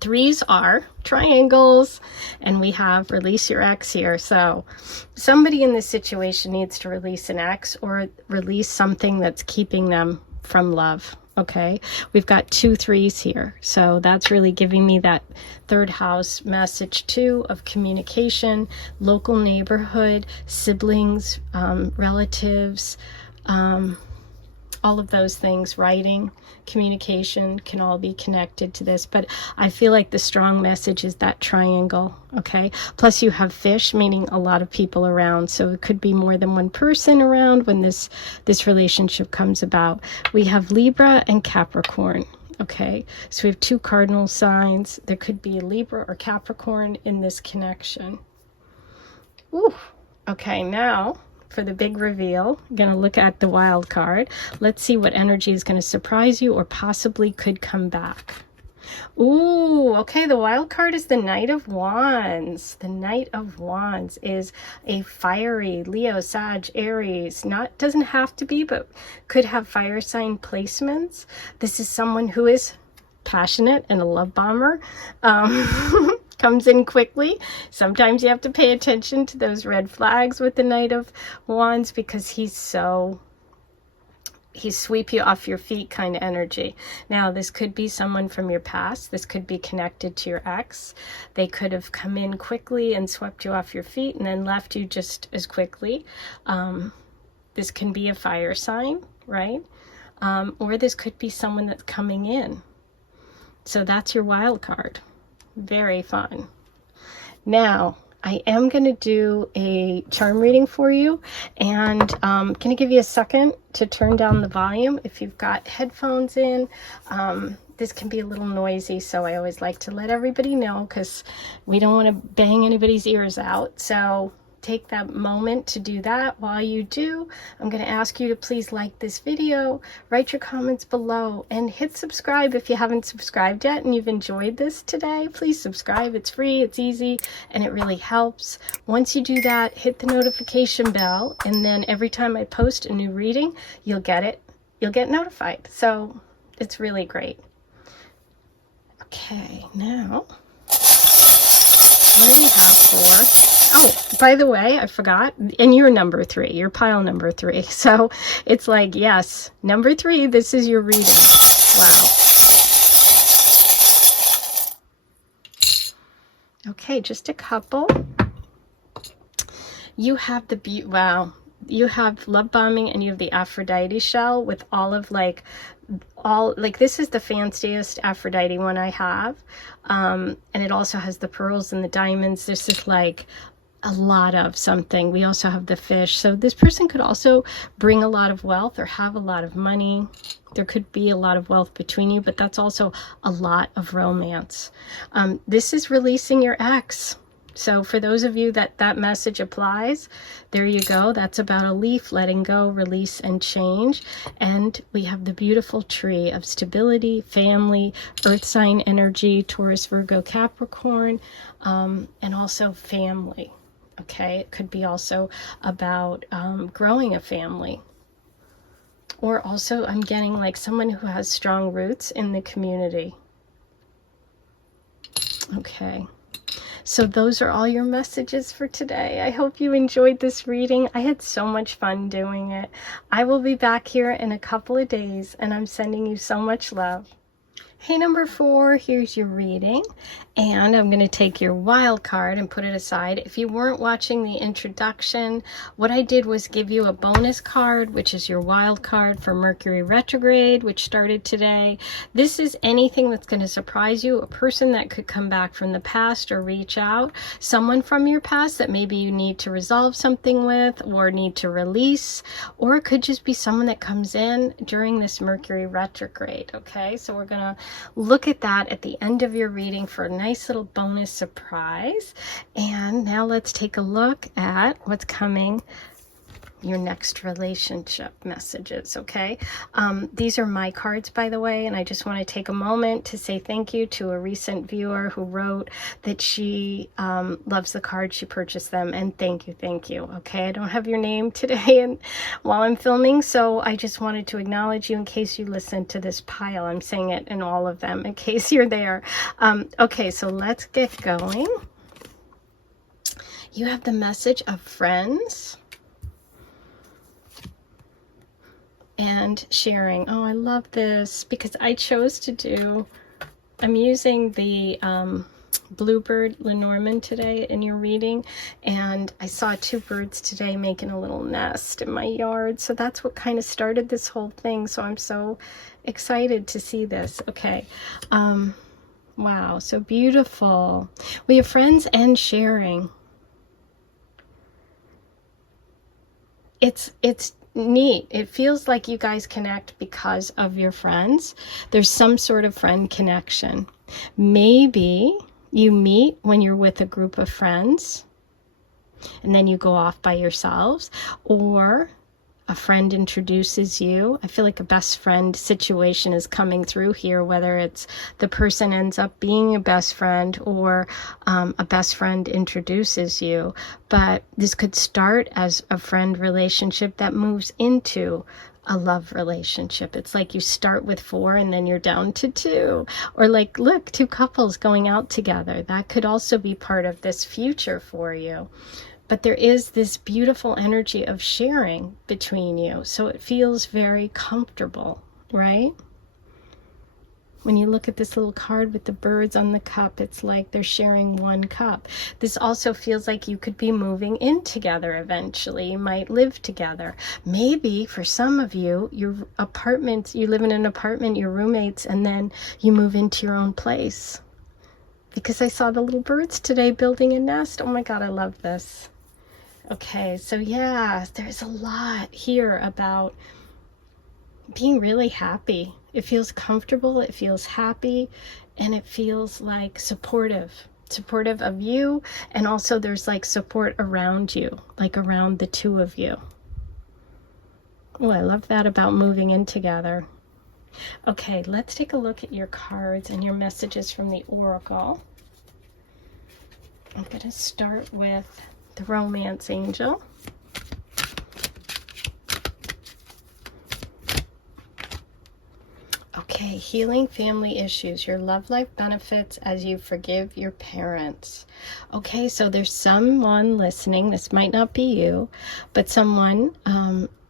3s are triangles, and we have release your ex here. So somebody in this situation needs to release an ex or release something that's keeping them from love. Okay, we've got 2 3s here, so that's really giving me that 3rd house message too, of communication, local neighborhood, siblings, relatives, all of those things. Writing, communication can all be connected to this, but I feel like the strong message is that triangle. Okay, plus you have fish, meaning a lot of people around, so it could be more than one person around when this relationship comes about. We have Libra and Capricorn. Okay, so we have 2 cardinal signs. There could be a Libra or Capricorn in this connection. Ooh. Okay, now for the big reveal, I'm going to look at the wild card. Let's see what energy is going to surprise you or possibly could come back. Ooh, okay, the wild card is the Knight of Wands. The Knight of Wands is a fiery Leo, Sag, Aries. Doesn't have to be, but could have fire sign placements. This is someone who is passionate and a love bomber. Comes in quickly. Sometimes you have to pay attention to those red flags with the Knight of Wands, because he's sweep you off your feet kind of energy. Now, this could be someone from your past. This could be connected to your ex. They could have come in quickly and swept you off your feet and then left you just as quickly. This can be a fire sign, right? Or this could be someone that's coming in. So that's your wild card. Very fun. Now, I am going to do a charm reading for you, and I'm going to give you a second to turn down the volume if you've got headphones in. This can be a little noisy, so I always like to let everybody know, because we don't want to bang anybody's ears out. So take that moment to do that. While you do, I'm going to ask you to please like this video, write your comments below, and hit subscribe if you haven't subscribed yet and you've enjoyed this today. Please subscribe. It's free, it's easy, and it really helps. Once you do that, hit the notification bell, and then every time I post a new reading, you'll get notified. So it's really great. Okay, now what do we have for? Oh, by the way, I forgot, and you're number 3, you're pile number 3. So it's like, yes, number 3, this is your reading. Wow. Okay, just a couple. You have wow. You have love bombing, and you have the Aphrodite shell with this is the fanciest Aphrodite one I have. And it also has the pearls and the diamonds. This is like a lot of something. We also have the fish. So this person could also bring a lot of wealth or have a lot of money. There could be a lot of wealth between you, but that's also a lot of romance. This is releasing your ex. So for those of you that message applies, there you go. That's about a leaf, letting go, release, and change. And we have the beautiful tree of stability, family, earth sign energy, Taurus, Virgo, Capricorn, and also family. Okay, it could be also about growing a family. Or also I'm getting like someone who has strong roots in the community. Okay. So those are all your messages for today. I hope you enjoyed this reading. I had so much fun doing it. I will be back here in a couple of days, and I'm sending you so much love. Hey, number 4, here's your reading, and I'm going to take your wild card and put it aside. If you weren't watching the introduction, what I did was give you a bonus card, which is your wild card for Mercury retrograde, which started today. This is anything that's going to surprise you, a person that could come back from the past or reach out, someone from your past that maybe you need to resolve something with or need to release, or it could just be someone that comes in during this Mercury retrograde. Okay, so we're going to look at that at the end of your reading for a nice little bonus surprise. And now let's take a look at what's coming, your next relationship messages. Okay, these are my cards, by the way, and I just want to take a moment to say thank you to a recent viewer who wrote that she loves the cards, she purchased them, and thank you. Okay, I don't have your name today and while I'm filming, so I just wanted to acknowledge you in case you listen to this pile. I'm saying it in all of them in case you're there. Okay, so let's get going. You have the message of friends, and sharing. Oh, I love this because I chose to do, I'm using the Bluebird Lenormand today in your reading, and I saw 2 birds today making a little nest in my yard, so that's what kind of started this whole thing. So I'm so excited to see this. Okay, wow, so beautiful. We have friends and sharing. It's neat. It feels like you guys connect because of your friends. There's some sort of friend connection. Maybe you meet when you're with a group of friends and then you go off by yourselves, or a friend introduces you. I feel like a best friend situation is coming through here, whether it's the person ends up being a best friend or a best friend introduces you. But this could start as a friend relationship that moves into a love relationship. It's like you start with 4 and then you're down to 2. Or like, look, 2 couples going out together. That could also be part of this future for you. But there is this beautiful energy of sharing between you. So it feels very comfortable, right? When you look at this little card with the birds on the cup, it's like they're sharing 1 cup. This also feels like you could be moving in together eventually. You might live together. Maybe for some of you, your apartment, you live in an apartment, your roommates, and then you move into your own place. Because I saw the little birds today building a nest. Oh my God, I love this. Okay, so yeah, there's a lot here about being really happy. It feels comfortable, it feels happy, and it feels like supportive of you. And also there's like support around you, like around the 2 of you. Oh, I love that about moving in together. Okay, let's take a look at your cards and your messages from the Oracle. I'm going to start with the Romance Angel. Okay, healing family issues. Your love life benefits as you forgive your parents. Okay, so there's someone listening. This might not be you, but someone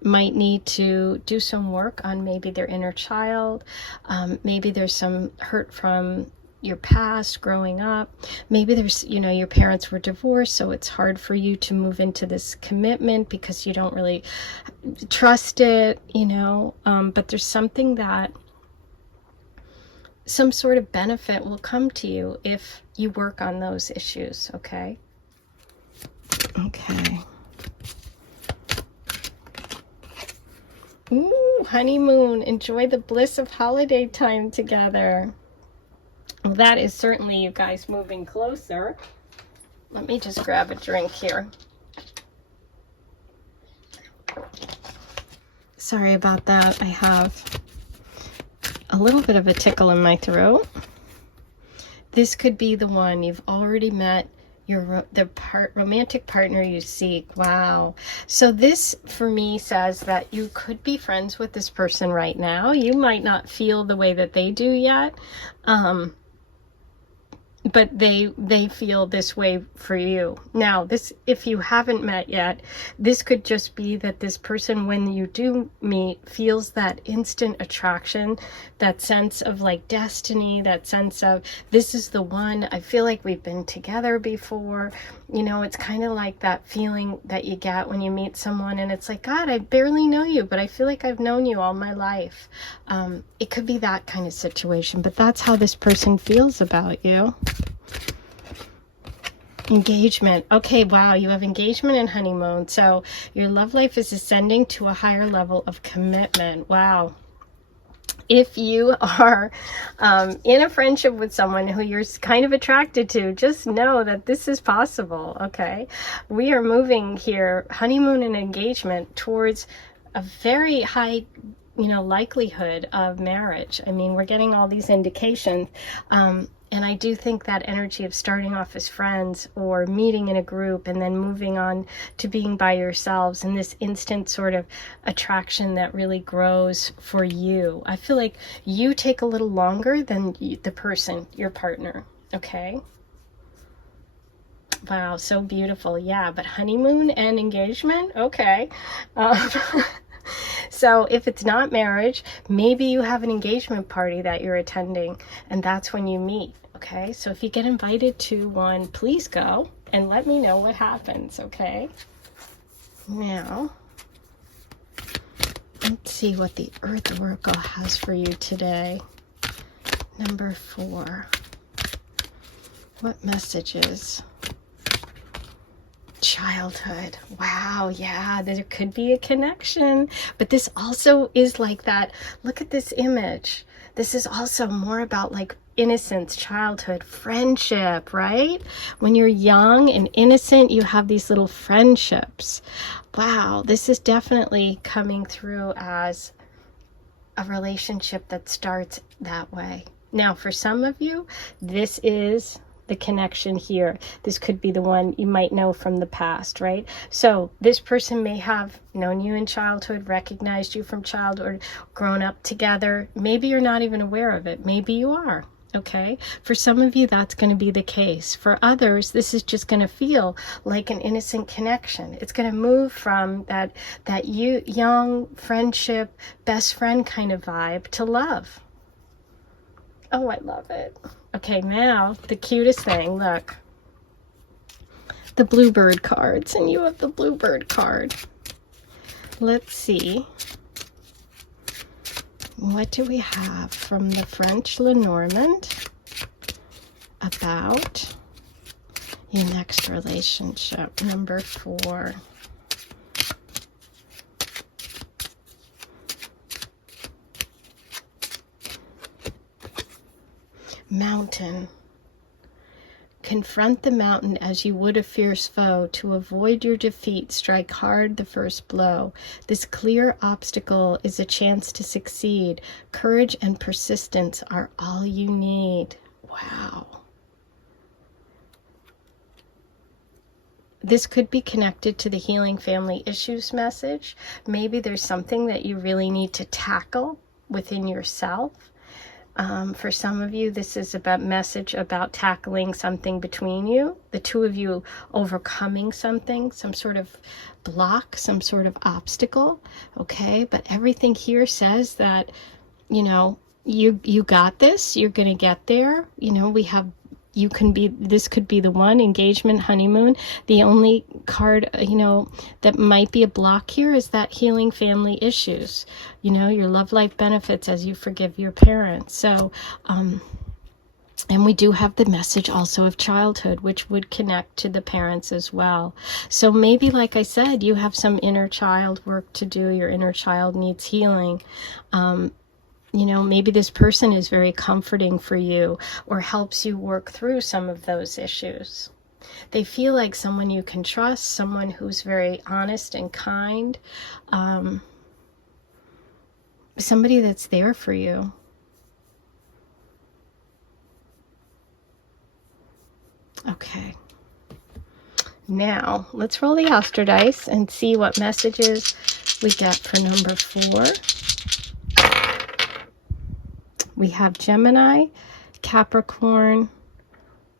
might need to do some work on maybe their inner child. Maybe there's some hurt from your past growing up. Maybe there's, your parents were divorced, so it's hard for you to move into this commitment because you don't really trust it, but there's something that some sort of benefit will come to you if you work on those issues. Okay. Ooh, honeymoon. Enjoy the bliss of holiday time together. Well, that is certainly you guys moving closer. Let me just grab a drink here. Sorry about that. I have a little bit of a tickle in my throat. This could be the one. You've already met the romantic partner you seek. Wow. So this for me says that you could be friends with this person right now. You might not feel the way that they do yet, but they feel this way for you. Now, this, if you haven't met yet, this could just be that this person, when you do meet, feels that instant attraction, that sense of like destiny, that sense of this is the one. I feel like we've been together before. It's kind of like that feeling that you get when you meet someone and it's like, God, I barely know you, but I feel like I've known you all my life. It could be that kind of situation, but that's how this person feels about you. Engagement. Okay, wow, you have engagement and honeymoon. So your love life is ascending to a higher level of commitment. Wow. If you are in a friendship with someone who you're kind of attracted to, just know that this is possible, okay? We are moving here, honeymoon and engagement, towards a very high likelihood of marriage. I mean, we're getting all these indications. And I do think that energy of starting off as friends or meeting in a group and then moving on to being by yourselves and this instant sort of attraction that really grows for you. I feel like you take a little longer than the person, your partner, okay? Wow, so beautiful. Yeah, but honeymoon and engagement? Okay. So if it's not marriage, maybe you have an engagement party that you're attending, and that's when you meet. Okay, so if you get invited to one, please go and let me know what happens. Okay, now let's see what the Earth Oracle has for you today. Number 4. What messages? Childhood. Wow, yeah, there could be a connection, but this also is like that. Look at this image. This is also more about like innocence, childhood, friendship, right? When you're young and innocent, you have these little friendships. Wow, this is definitely coming through as a relationship that starts that way. Now, for some of you, this is the connection here. This could be the one you might know from the past, right? So this person may have known you in childhood, recognized you from childhood, grown up together. Maybe you're not even aware of it. Maybe you are. Okay, for some of you, that's going to be the case. For others, this is just going to feel like an innocent connection. It's going to move from that young friendship, best friend kind of vibe to love. Oh, I love it. Okay, now the cutest thing, look. The bluebird cards, and you have the bluebird card. Let's see. What do we have from the French Lenormand about your next relationship? Number 4. Mountain. Confront the mountain as you would a fierce foe. To avoid your defeat, strike hard the first blow. This clear obstacle is a chance to succeed. Courage and persistence are all you need. Wow. This could be connected to the healing family issues message. Maybe there's something that you really need to tackle within yourself. For some of you, this is about message about tackling something between you, the two of you overcoming something, some sort of block, some sort of obstacle, okay? But everything here says that, you know, you got this, you're going to get there. You know, this could be the one, engagement, honeymoon. The only card, you know, that might be a block here is that healing family issues. You know, your love life benefits as you forgive your parents. So, and we do have the message also of childhood, which would connect to the parents as well. So maybe, like I said, you have some inner child work to do. Your inner child needs healing. You know, maybe this person is very comforting for you or helps you work through some of those issues. They feel like someone you can trust, someone who's very honest and kind, somebody that's there for you. Okay. Now, let's roll the Astro dice and see what messages we get for number 4. We have Gemini, Capricorn,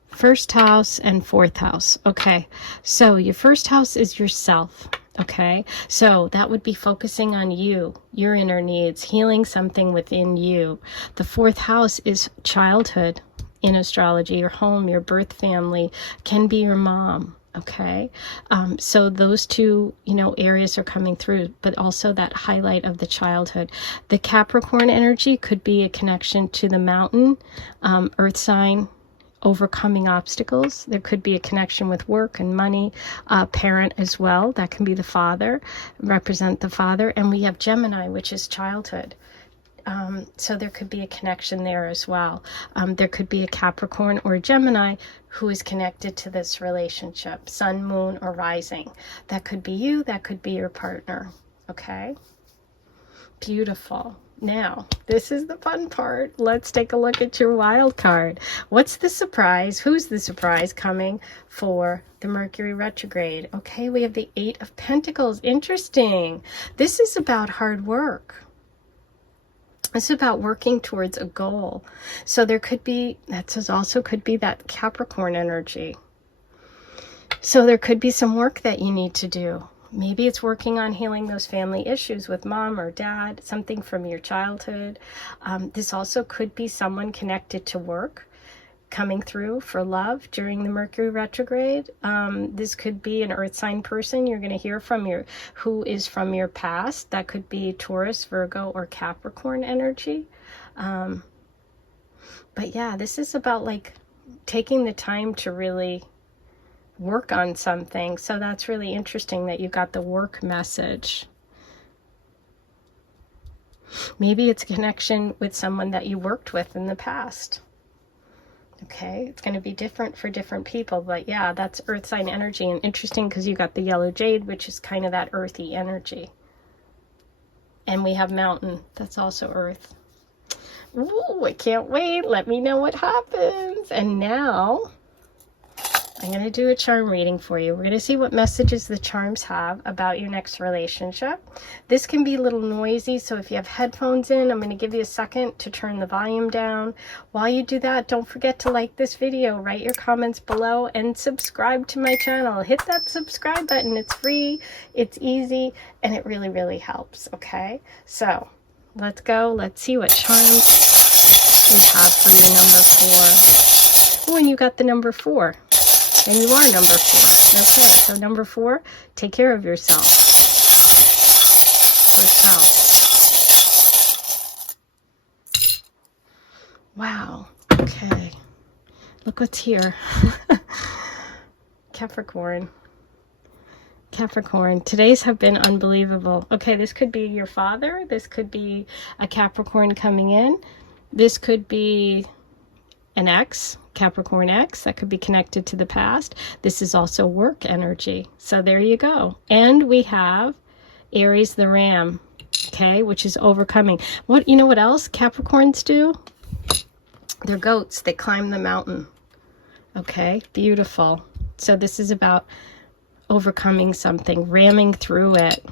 first house, and 4th house. Okay, so your first house is yourself. Okay, so that would be focusing on you, your inner needs, healing something within you. The 4th house is childhood in astrology, your home, your birth family, can be your mom. Okay, so those two, you know, areas are coming through, but also that highlight of the childhood. The Capricorn energy could be a connection to the mountain, earth sign, overcoming obstacles. There could be a connection with work and money, parent as well. That can be the father, represent the father. And we have Gemini, which is childhood. So there could be a connection there as well. There could be a Capricorn or a Gemini who is connected to this relationship, sun, moon, or rising. That could be you, that could be your partner. Okay? Beautiful. Now, this is the fun part. Let's take a look at your wild card. What's the surprise? Who's the surprise coming for the Mercury retrograde? Okay, we have the 8 of Pentacles. Interesting. This is about hard work. It's about working towards a goal. So there could be, that says also could be that Capricorn energy. So there could be some work that you need to do. Maybe it's working on healing those family issues with mom or dad, something from your childhood. This also could be someone connected to work coming through for love during the Mercury retrograde. This could be an earth sign person you're going to hear from who is from your past. That could be Taurus, Virgo, or Capricorn energy. But yeah, this is about like taking the time to really work on something. So that's really interesting that you got the work message. Maybe it's a connection with someone that you worked with in the past. Okay, it's going to be different for different people, but yeah, that's earth sign energy. And interesting because you got the yellow jade, which is kind of that earthy energy. And we have mountain, that's also earth. Ooh, I can't wait. Let me know what happens. And now I'm going to do a charm reading for you. We're going to see what messages the charms have about your next relationship. This can be a little noisy, so if you have headphones in, I'm going to give you a second to turn the volume down. While you do that, don't forget to like this video, write your comments below, and subscribe to my channel. Hit that subscribe button. It's free, it's easy, and it really, really helps, okay? So let's go. Let's see what charms we have for your number 4. Oh, and you got the number 4. And you are number 4. Okay, so number 4, take care of yourself. Wow. Okay. Look what's here. Capricorn. Capricorn. Today's have been unbelievable. Okay, this could be your father. This could be a Capricorn coming in. This could be an ex, Capricorn X, that could be connected to the past. This is also work energy. So there you go. And we have Aries the Ram, okay, which is overcoming. You know what else Capricorns do? They're goats. They climb the mountain. Okay, beautiful. So this is about overcoming something, ramming through it.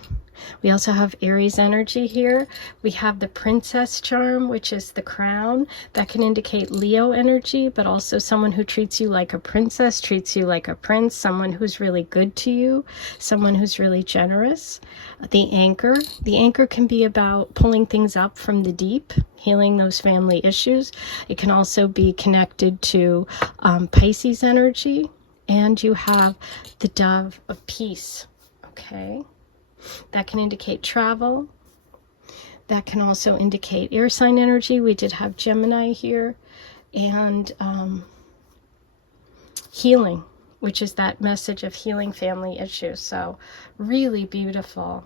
We also have Aries energy here. We have the princess charm, which is the crown. That can indicate Leo energy, but also someone who treats you like a princess, treats you like a prince, someone who's really good to you, someone who's really generous. The anchor. The anchor can be about pulling things up from the deep, healing those family issues. It can also be connected to Pisces energy. And you have the dove of peace, okay? That can indicate travel. That can also indicate air sign energy. We did have Gemini here. And healing, which is that message of healing family issues. So really beautiful.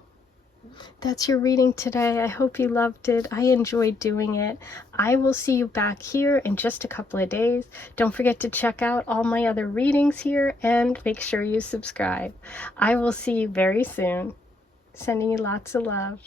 That's your reading today. I hope you loved it. I enjoyed doing it. I will see you back here in just a couple of days. Don't forget to check out all my other readings here and make sure you subscribe. I will see you very soon. Sending you lots of love.